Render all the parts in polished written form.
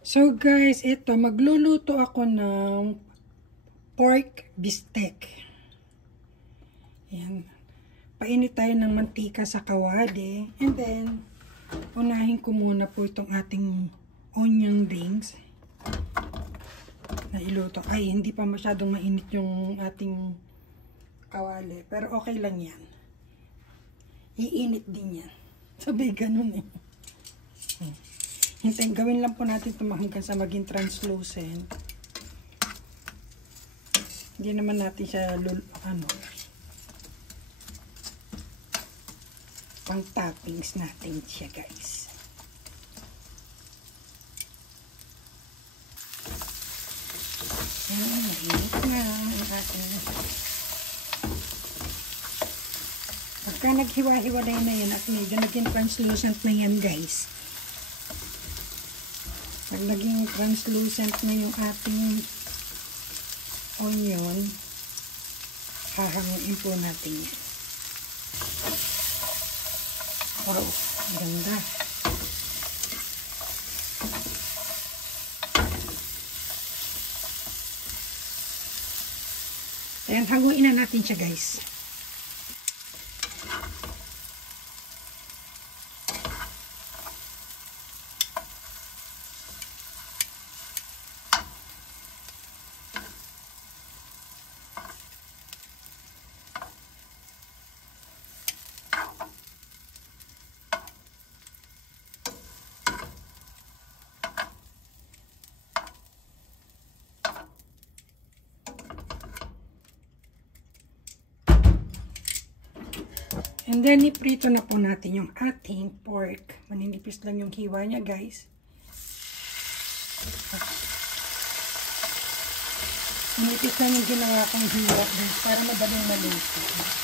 So guys, ito, magluluto ako ng pork bistec. Ayan. Painit tayo ng mantika sa kawali. And then, unahin ko muna po itong ating onion rings na iluto. Ay, hindi pa masyadong mainit yung ating kawali. Pero okay lang yan. Iinit din yan. Sabi ganun eh. Hintayin, gawin lang po natin ito hanggang sa maging translucent. Hindi naman natin siya pang toppings natin siya guys. Ayan, mainit na ang ating. Pagka naghiwa-hiwalay na yan at medyo naging translucent na yan guys. Pag naging translucent na yung ating onion, hahanguin po natin yan. Wow, ganda. Ayan, hanguin na natin siya guys. And then, iprito na po natin yung ating pork. Maninipis lang yung hiwa niya, guys. Manipis lang yung ginawa kong hiwa, guys, para madaling maluto.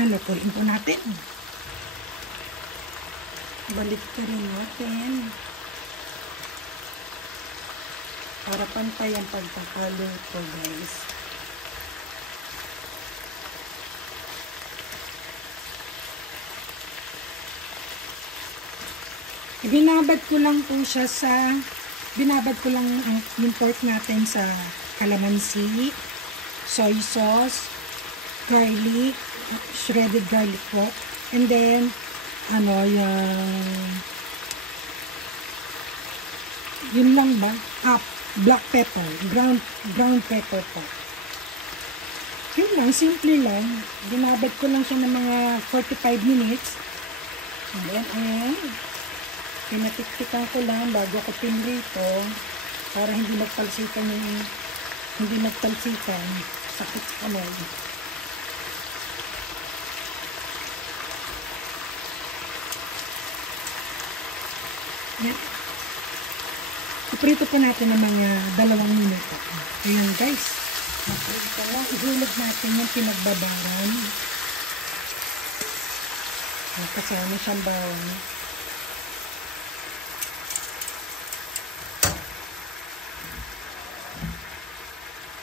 Lutuin po natin. Balik ka rin natin. Para pantay ang pagkakaluto, guys. Binabad ko lang po siya yung pork natin sa calamansi, soy sauce, garlic, shredded garlic po. And then, yun lang ba? Black pepper, ground pepper po. Yun lang, simple lang. Binabad ko lang siya ng mga 45 minutes. And then, ayan. Pinatiktikan ko lang bago ko pinrito para hindi magtalsikan sakit iprito po natin ng mga 2 minuto. Ayan guys. Iprito na. Ihulog natin yung pinagbabaran. Kasama siyang bawang.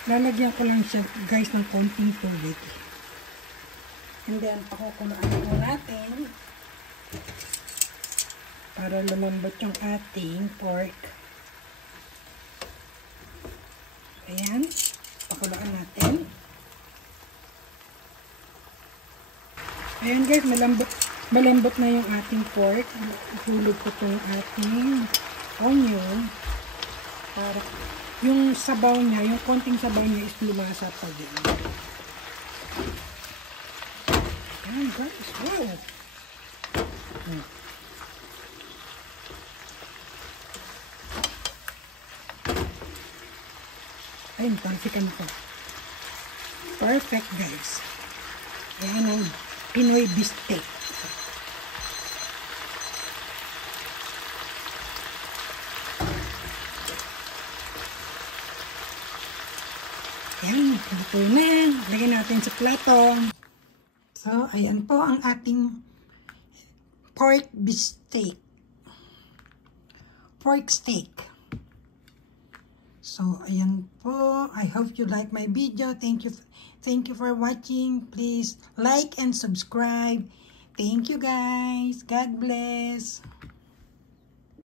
Lalagyan ko lang siya guys ng konting tubig. And then pakukulaan po natin para lumambot yung ating pork. Ayan. Pakulaan natin. Ayan guys, malambot na yung ating pork. Hulog ko itong ating onion para yung sabaw niya, yung konting sabaw niya is lumasa pa din. Ayan guys, wow! Ay, natalsikan ko. Perfect, guys. Ayan ang Pinoy beefsteak. Ayan, luto na. Lagyan natin sa plato. So, ayan po ang ating pork beefsteak. Pork steak. So, ayan po. I hope you like my video. Thank you for watching. Please like and subscribe. Thank you guys. God bless.